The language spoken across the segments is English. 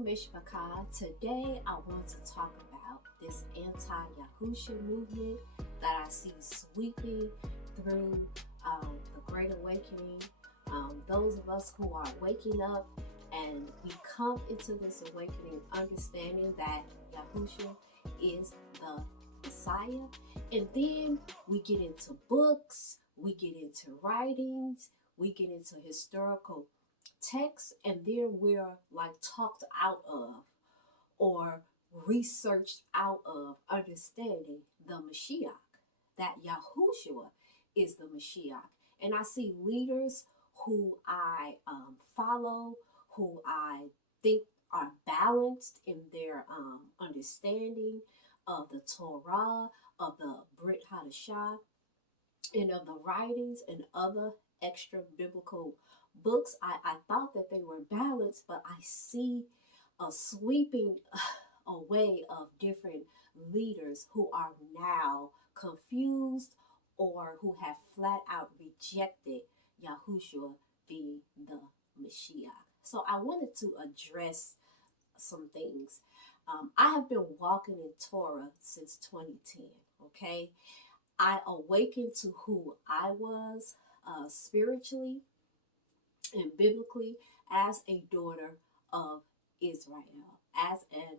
Shalom, Mishpachah. Today I want to talk about this anti-Yahushua movement that I see sweeping through the Great Awakening. Those of us who are waking up and we come into this awakening understanding that Yahushua is the Messiah. And then we get into books, we get into writings, we get into historical texts, and then we're like talked out of or researched out of understanding the Mashiach, that Yahushua is the Mashiach. And I see leaders who I follow, who I think are balanced in their understanding of the Torah, of the Brit Hadashah, and of the writings and other extra biblical books. I thought that they were balanced, but I see a sweeping away of different leaders who are now confused or who have flat out rejected Yahushua being the Mashiach. So I wanted to address some things. I have been walking in Torah since 2010, okay? I awakened to who I was spiritually and biblically as a daughter of Israel, as an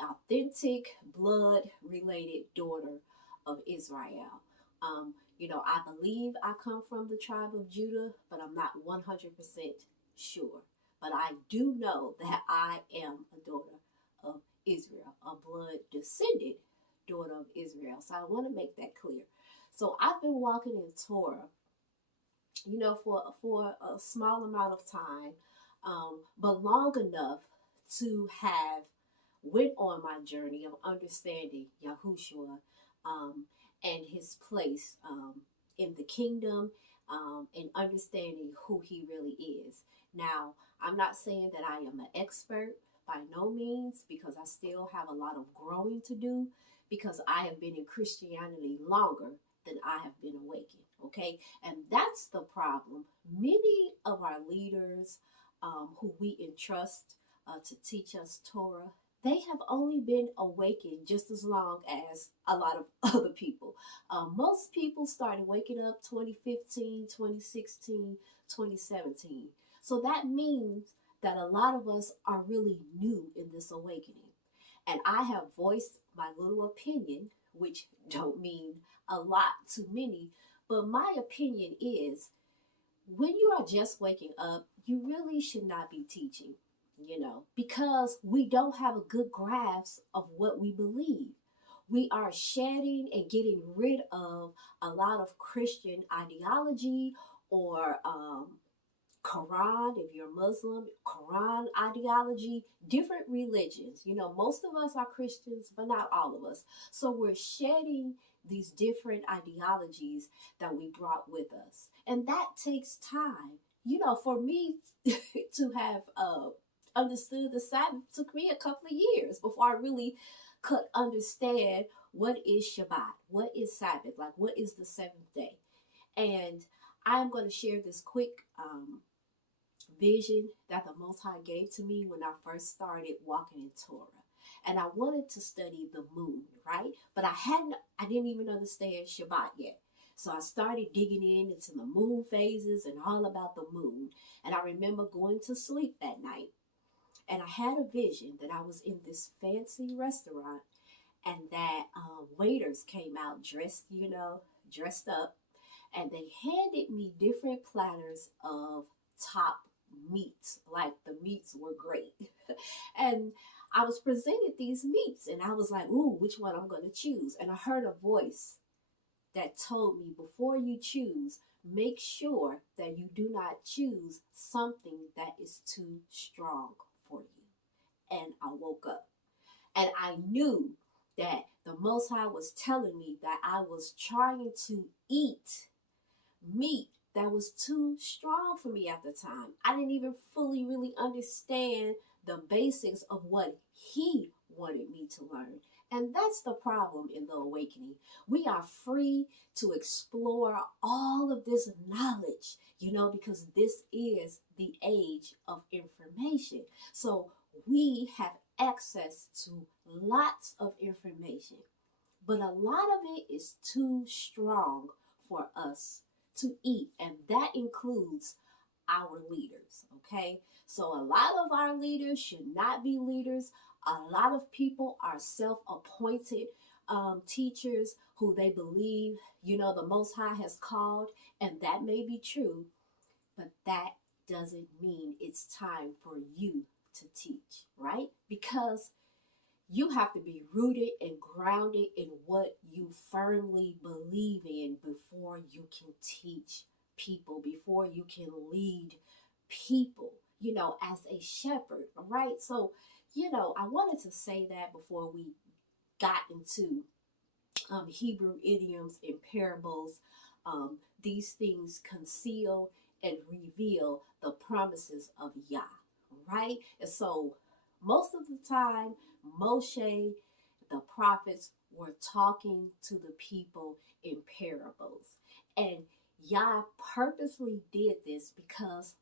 authentic blood-related daughter of Israel. I believe I come from the tribe of Judah, but I'm not 100% sure. But I do know that I am a daughter of Israel, a blood-descended daughter of Israel. So I want to make that clear. So I've been walking in Torah, for a small amount of time, but long enough to have went on my journey of understanding Yahushua and his place in the kingdom and understanding who he really is. Now, I'm not saying that I am an expert by no means, because I still have a lot of growing to do, because I have been in Christianity longer than I have been awakened, okay? And that's the problem. Many of our leaders who we entrust to teach us Torah, they have only been awakened just as long as a lot of other people. Most people started waking up 2015, 2016, 2017. So that means that a lot of us are really new in this awakening. And I have voiced my little opinion, which don't mean a lot to many, but my opinion is, when you are just waking up, you really should not be teaching, because we don't have a good grasp of what we believe. We are shedding and getting rid of a lot of Christian ideology or Quran, if you're Muslim, Quran ideology, different religions. Most of us are Christians, but not all of us. So we're shedding these different ideologies that we brought with us. And that takes time. For me to have understood the Sabbath took me a couple of years before I really could understand what is Shabbat, what is Sabbath, like what is the seventh day. And I'm going to share this quick vision that the Most High gave to me when I first started walking in Torah. And I wanted to study the moon, right? But I didn't even understand Shabbat yet. So I started digging into the moon phases and all about the moon. And I remember going to sleep that night, and I had a vision that I was in this fancy restaurant, and that waiters came out dressed up, and they handed me different platters of top meats. Like, the meats were great. And I was presented these meats, and I was like, ooh, which one I'm going to choose? And I heard a voice that told me, before you choose, make sure that you do not choose something that is too strong for you. And I woke up, and I knew that the Most High was telling me that I was trying to eat meat that was too strong for me at the time. I didn't even fully really understand the basics of what he wanted me to learn. And that's the problem in the awakening. We are free to explore all of this knowledge, because this is the age of information. So we have access to lots of information, but a lot of it is too strong for us to eat, and that includes our leaders, okay? So a lot of our leaders should not be leaders. A lot of people are self-appointed teachers who they believe, the Most High has called, and that may be true, but that doesn't mean it's time for you to teach, right? Because you have to be rooted and grounded in what you firmly believe in before you can teach people, before you can lead people, as a shepherd, all right? So, I wanted to say that before we got into Hebrew idioms and parables. These things conceal and reveal the promises of Yah, right? And so most of the time, Moshe, the prophets, were talking to the people in parables. And Yah purposely did this because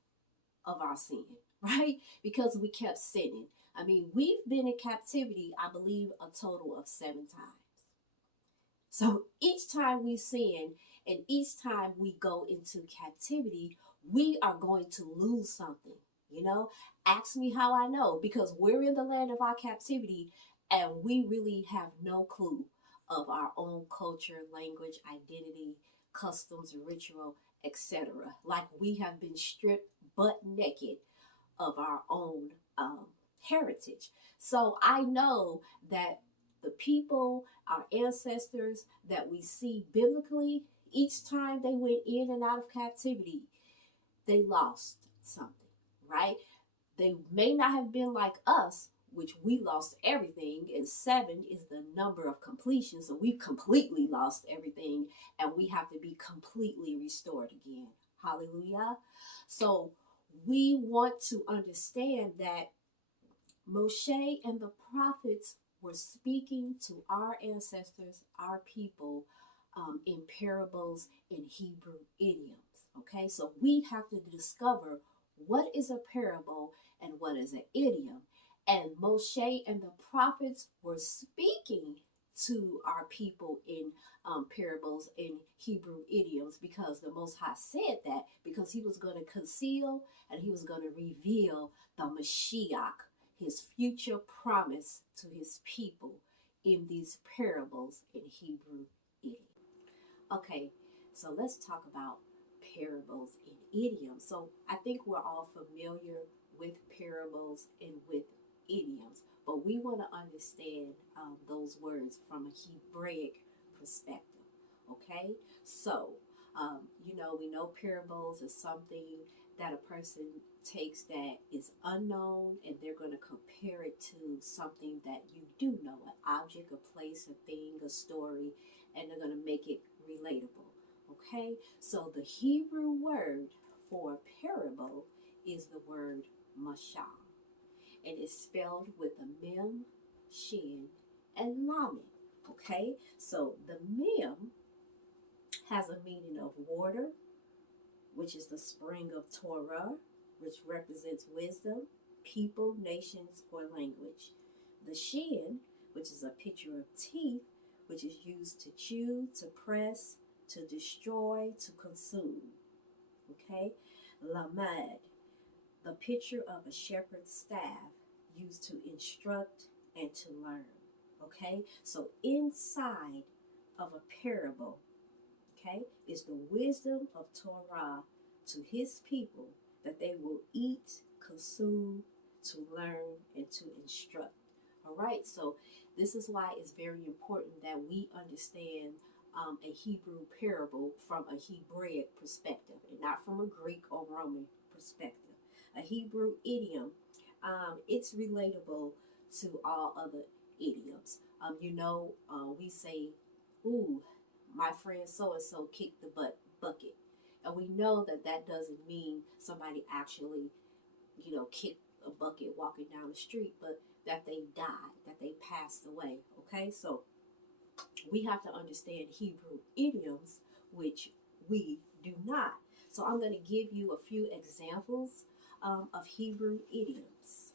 of our sin, right? Because we kept sinning. I mean, we've been in captivity, I believe, a total of 7 times. So each time we sin and each time we go into captivity, we are going to lose something. Ask me how I know, because we're in the land of our captivity and we really have no clue of our own culture, language, identity, customs, ritual, etc. Like we have been stripped butt naked of our own heritage. So I know that the people, our ancestors that we see biblically, each time they went in and out of captivity, they lost something, right? They may not have been like us, which we lost everything, and 7 is the number of completion. So we've completely lost everything, and we have to be completely restored again. Hallelujah. So we want to understand that Moshe and the prophets were speaking to our ancestors, our people, in parables, in Hebrew idioms. Okay, so we have to discover what is a parable and what is an idiom. And Moshe and the prophets were speaking to our people in parables, in Hebrew idioms, because the Most High said that, because he was going to conceal and he was going to reveal the Mashiach, his future promise to his people in these parables in Hebrew idioms. Okay, so let's talk about parables and idioms. So I think we're all familiar with parables and with idioms, but we want to understand those words from a Hebraic perspective. Okay, so we know parables is something that a person takes that is unknown and they're going to compare it to something that you do know, an object, a place, a thing, a story, and they're going to make it relatable. Okay, so the Hebrew word for parable is the word mashal, and it's spelled with a mem, shin, and lamed. Okay, so the mem has a meaning of water, which is the spring of Torah, which represents wisdom, people, nations, or language. The shin, which is a picture of teeth, which is used to chew, to press, to destroy, to consume. Okay? Lamed, the picture of a shepherd's staff used to instruct and to learn. Okay? So inside of a parable, okay, is the wisdom of Torah to his people that they will eat, consume, to learn, and to instruct. All right, so this is why it's very important that we understand a Hebrew parable from a Hebraic perspective and not from a Greek or Roman perspective. A Hebrew idiom, it's relatable to all other idioms. We say, ooh, my friend so-and-so kicked the bucket. And we know that that doesn't mean somebody actually, kicked a bucket walking down the street, but that they died, that they passed away. Okay, so we have to understand Hebrew idioms, which we do not. So I'm going to give you a few examples of Hebrew idioms.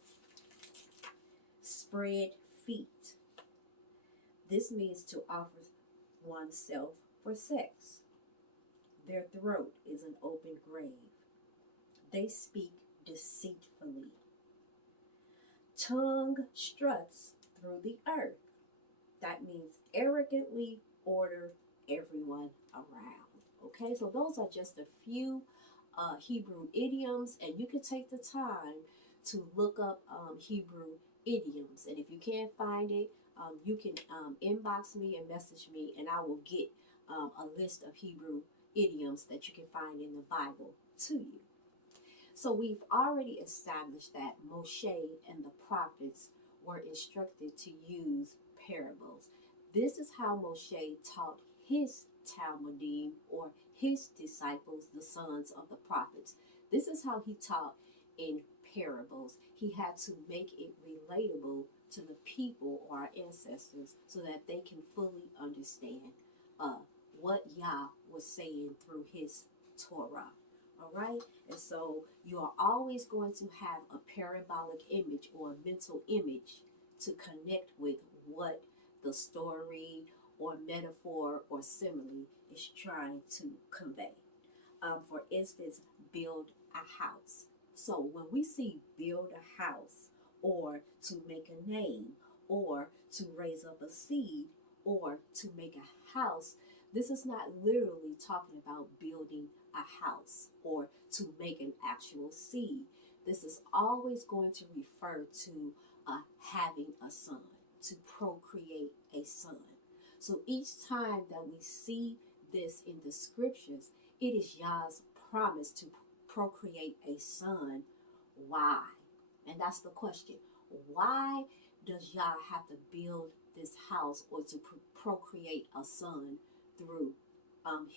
spread feet. This means to offer oneself for sex. Their throat is an open grave. They speak deceitfully. Tongue struts through the earth. That means arrogantly order everyone around. Okay, so those are just a few Hebrew idioms, and you can take the time to look up Hebrew idioms. And if you can't find it, you can inbox me and message me, and I will get a list of Hebrew idioms that you can find in the Bible to you. So we've already established that Moshe and the prophets were instructed to use parables. This is how Moshe taught his Talmudim, or his disciples, the sons of the prophets. This is how he taught in parables. He had to make it relatable to the people or our ancestors so that they can fully understand what Yah was saying through his Torah. All right, and so you are always going to have a parabolic image or a mental image to connect with what the story or metaphor or simile is trying to convey. For instance, build a house. So when we see build a house, or to make a name, or to raise up a seed, or to make a house, this is not literally talking about building a house or to make an actual seed. This is always going to refer to having a son, to procreate a son. So each time that we see this in the scriptures, it is Yah's promise to procreate a son. Why? And that's the question. Why does Yah have to build this house or to procreate a son through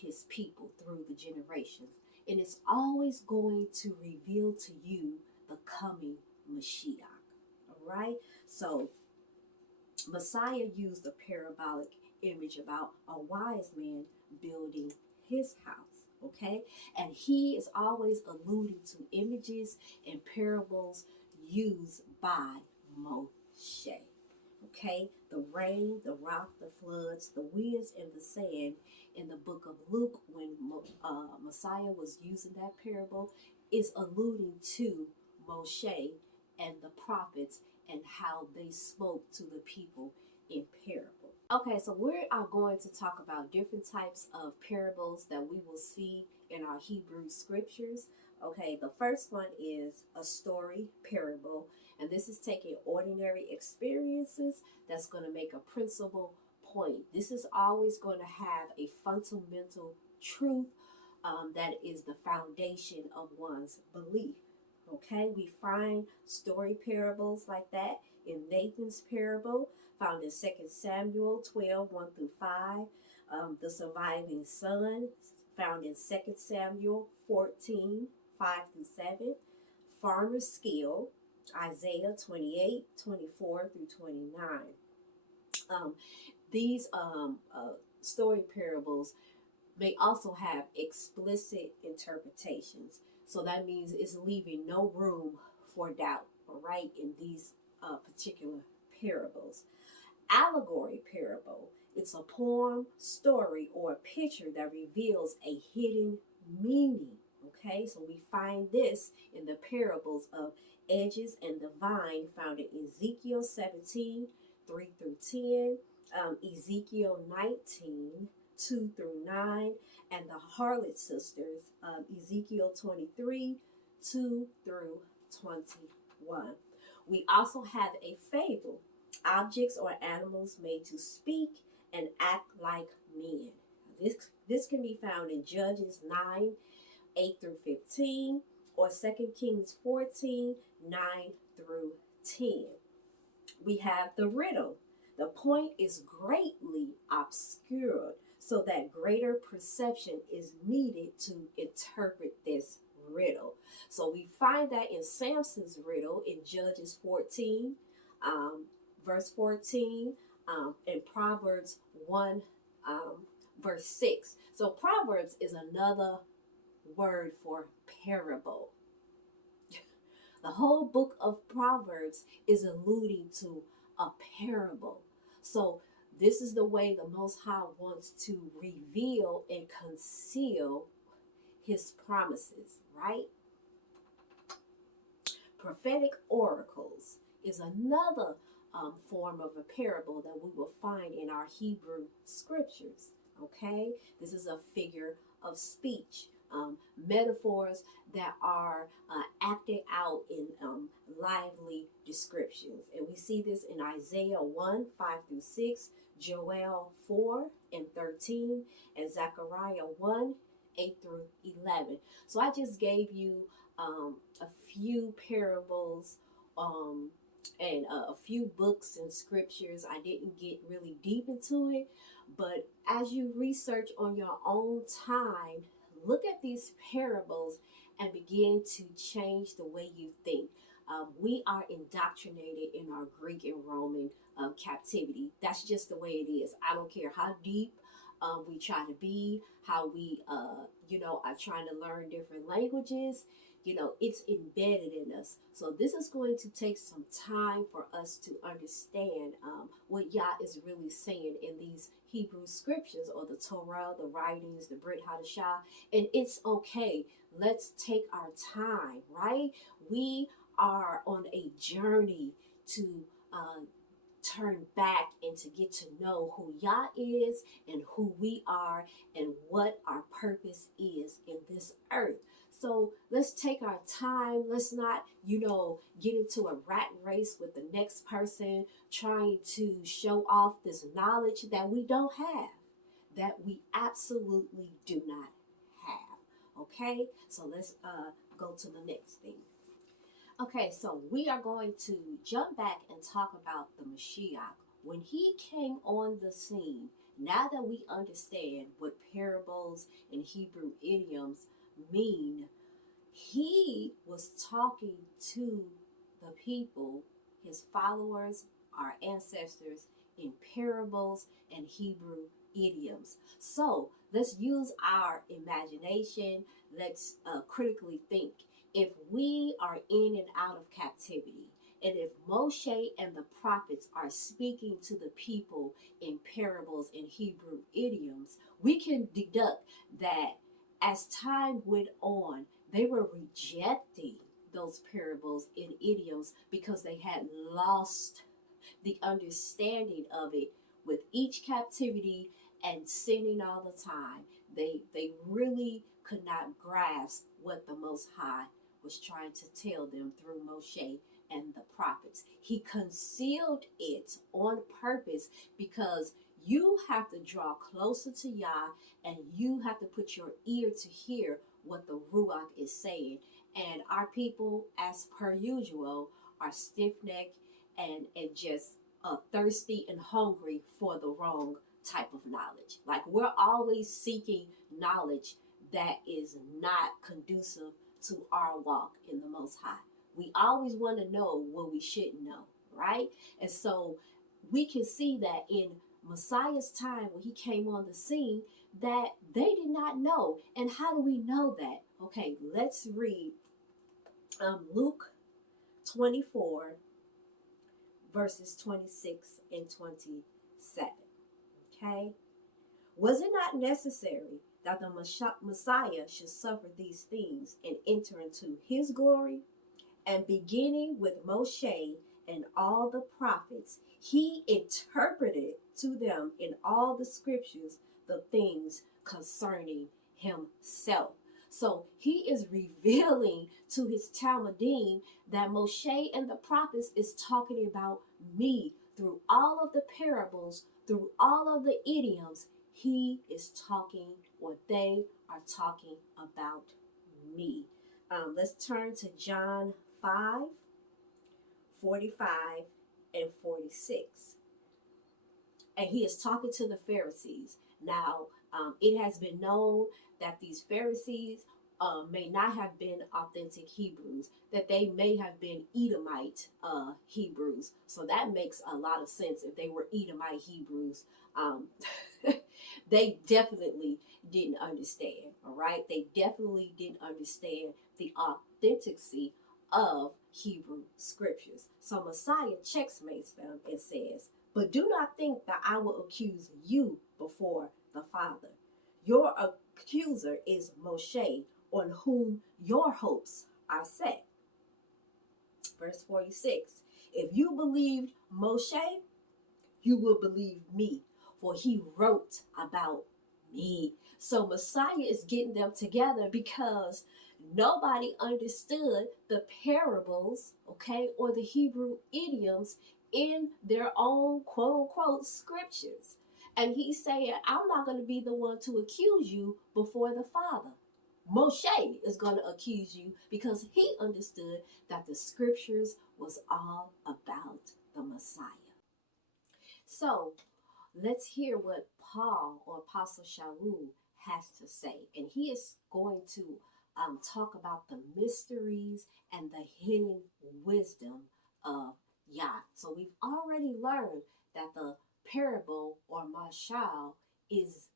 his people, through the generations? And it's always going to reveal to you the coming Mashiach. All right? So Messiah used a parabolic image about a wise man building his house. Okay? And he is always alluding to images and parables used by Moshe. Okay, the rain, the rock, the floods, the winds, and the sand in the book of Luke, when Messiah was using that parable, is alluding to Moshe and the prophets and how they spoke to the people in parable. Okay, so we are going to talk about different types of parables that we will see in our Hebrew scriptures. Okay, the first one is a story parable. And this is taking ordinary experiences that's going to make a principal point. This is always going to have a fundamental truth that is the foundation of one's belief. Okay, we find story parables like that in Nathan's parable, found in 2 Samuel 12, 1 through 5. The surviving son, found in 2 Samuel 14, 5 through 7. Farmer's skill, Isaiah 28, 24 through 29. These story parables may also have explicit interpretations. So that means it's leaving no room for doubt, all right, in these particular parables. Allegory parable, it's a poem, story, or a picture that reveals a hidden meaning. Okay, so we find this in the parables of edges and the vine, found in Ezekiel 17, 3 through 10, Ezekiel 19, 2 through 9, and the harlot sisters, Ezekiel 23, 2 through 21. We also have a fable, objects or animals made to speak and act like men. This can be found in Judges 9, 8 through 15, or 2 Kings 14, 9 through 10. We have the riddle. The point is greatly obscured so that greater perception is needed to interpret this riddle. So we find that in Samson's riddle in Judges 14, verse 14, and Proverbs 1, verse 6. So Proverbs is another word for parable. The whole book of Proverbs is alluding to a parable. So this is the way the Most High wants to reveal and conceal his promises, right? Prophetic oracles is another form of a parable that we will find in our Hebrew scriptures. Okay, this is a figure of speech, metaphors that are acted out in lively descriptions. And we see this in Isaiah 1 5 through 6, Joel 4 and 13, and Zechariah 1 8 through 11. So I just gave you a few parables and a few books and scriptures. I didn't get really deep into it, but as you research on your own time, look at these parables and begin to change the way you think. We are indoctrinated in our Greek and Roman captivity. That's just the way it is. I don't care how deep we try to be, how we, are trying to learn different languages. It's embedded in us. So this is going to take some time for us to understand what Yah is really saying in these Hebrew scriptures, or the Torah, the writings, the Brit Hadashah. And it's okay. Let's take our time, right? We are on a journey to turn back and to get to know who Yah is and who we are and what our purpose is in this earth. So let's take our time. Let's not, get into a rat race with the next person trying to show off this knowledge that we don't have, that we absolutely do not have. Okay, so let's go to the next thing. Okay, so we are going to jump back and talk about the Mashiach. When he came on the scene, now that we understand what parables and Hebrew idioms mean, he was talking to the people, his followers, our ancestors, in parables and Hebrew idioms. So let's use our imagination. Let's critically think. If we are in and out of captivity, and if Moshe and the prophets are speaking to the people in parables and Hebrew idioms, we can deduct that as time went on, they were rejecting those parables and idioms because they had lost the understanding of it with each captivity and sinning all the time. They really could not grasp what the Most High was trying to tell them through Moshe and the prophets. He concealed it on purpose because you have to draw closer to Yah, and you have to put your ear to hear what the Ruach is saying. And our people, as per usual, are stiff-necked and just thirsty and hungry for the wrong type of knowledge. Like, we're always seeking knowledge that is not conducive to our walk in the Most High. We always want to know what we shouldn't know, right? And so we can see that in Messiah's time, when he came on the scene, that they did not know. And how do we know that? Okay, let's read Luke 24, verses 26 and 27. Okay? Was it not necessary that the Messiah should suffer these things and enter into his glory? And beginning with Moshe and all the prophets, he interpreted to them in all the scriptures the things concerning himself. So he is revealing to his Talmudim that Moshe and the prophets is talking about me. Through all of the parables, through all of the idioms, he is talking, or they are talking about me. Let's turn to John 5, 45 and 46. And he is talking to the Pharisees. Now, it has been known that these Pharisees may not have been authentic Hebrews, that they may have been Edomite Hebrews. So that makes a lot of sense. If they were Edomite Hebrews, they definitely didn't understand, all right? They definitely didn't understand the authenticity of Hebrew scriptures. So Messiah checkmates them and says, "But do not think that I will accuse you before the Father. Your accuser is Moshe, on whom your hopes are set." Verse 46, "If you believed Moshe, you will believe me, for he wrote about me." So Messiah is getting them together because nobody understood the parables, okay, or the Hebrew idioms in their own quote unquote scriptures. And he's saying, I'm not going to be the one to accuse you before the Father. Moshe is going to accuse you because he understood that the scriptures was all about the Messiah. So let's hear what Paul or Apostle Shaul has to say. And he is going to talk about the mysteries and the hidden wisdom of Yah. So we've already learned that the parable or mashal is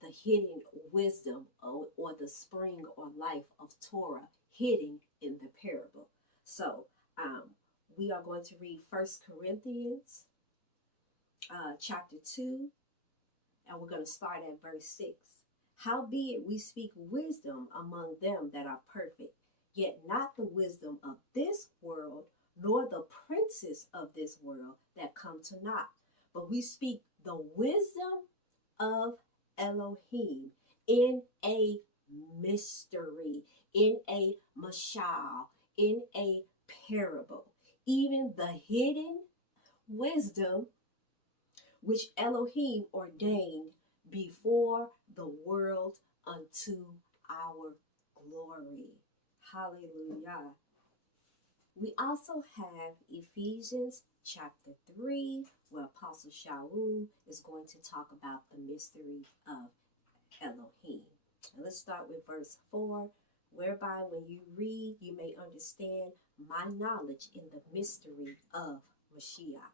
the hidden wisdom or the spring or life of Torah hidden in the parable. So we are going to read 1 Corinthians chapter 2, and we're going to start at verse 6. "Howbeit we speak wisdom among them that are perfect, yet not the wisdom of this world, nor the princes of this world that come to naught. But we speak the wisdom of Elohim in a mystery, in a mashal, in a parable, even the hidden wisdom which Elohim ordained before the world unto our glory." Hallelujah. We also have Ephesians chapter 3, where Apostle Shaul is going to talk about the mystery of Elohim. And let's start with verse 4, "Whereby when you read, you may understand my knowledge in the mystery of Mashiach,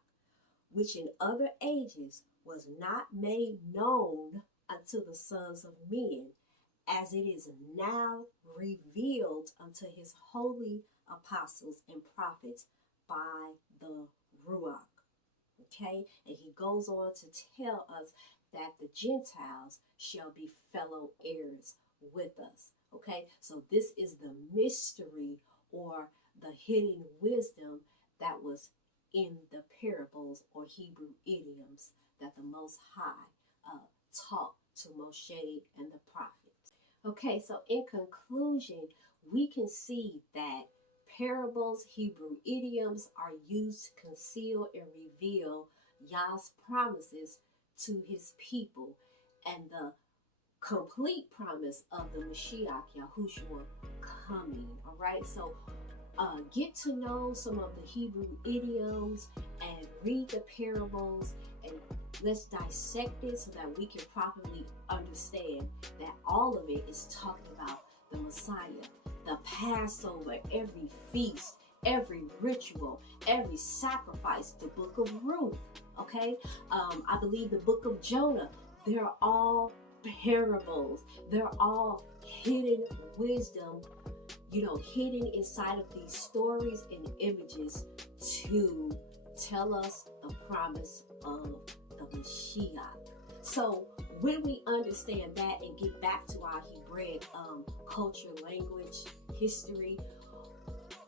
which in other ages was not made known unto the sons of men, as it is now revealed unto his holy apostles and prophets by the Ruach." Okay, and he goes on to tell us that the Gentiles shall be fellow heirs with us. Okay, so this is the mystery or the hidden wisdom that was in the parables or Hebrew idioms that the Most High taught to Moshe and the prophets. Okay, so in conclusion, we can see that parables, Hebrew idioms are used to conceal and reveal Yah's promises to his people and the complete promise of the Mashiach, Yahushua, coming. All right, so get to know some of the Hebrew idioms and read the parables, and let's dissect it so that we can properly understand that all of it is talking about the Messiah, the Passover, every feast, every ritual, every sacrifice, the book of Ruth, okay? I believe the book of Jonah, they're all parables. They're all hidden wisdom, hidden inside of these stories and images to tell us the promise of the Mashiach. So when we understand that and get back to our Hebraic culture, language, history,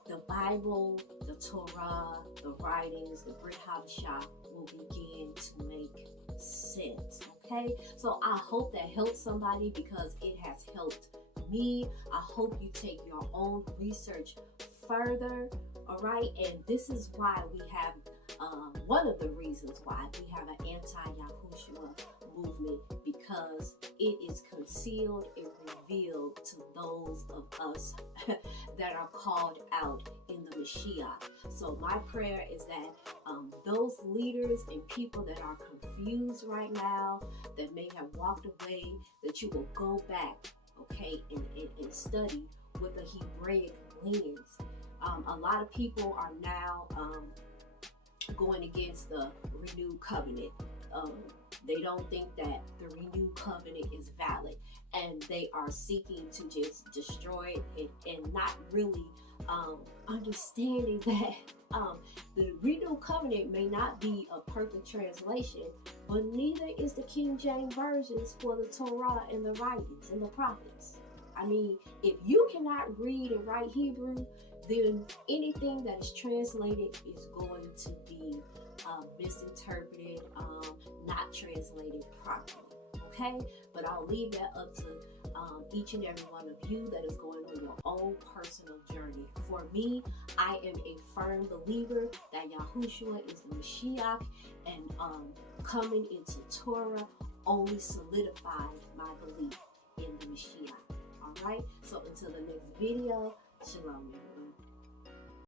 the Bible, the Torah, the writings, the Brit Hadashah will begin to make sense. Okay, so I hope that helps somebody because it has helped me. I hope you take your own research further. All right, and this is why we have one of the reasons why we have an anti-Yahushua movement, because it is concealed and revealed to those of us that are called out in the Mashiach. So my prayer is that those leaders and people that are confused right now, that may have walked away, that you will go back, okay, and study with a Hebraic lens. A lot of people are now going against the renewed covenant. They don't think that the renewed covenant is valid, and they are seeking to just destroy it and not really understanding that the Renewed Covenant may not be a perfect translation, but neither is the King James versions for the Torah and the writings and the prophets. I mean, if you cannot read and write Hebrew, then anything that is translated is going to be misinterpreted, not translated properly. Okay? But I'll leave that up to each and every one of you that is going on your own personal journey. For me, I am a firm believer that Yahushua is the Mashiach, and coming into Torah only solidified my belief in the Mashiach. Alright? So until the next video, Shalom.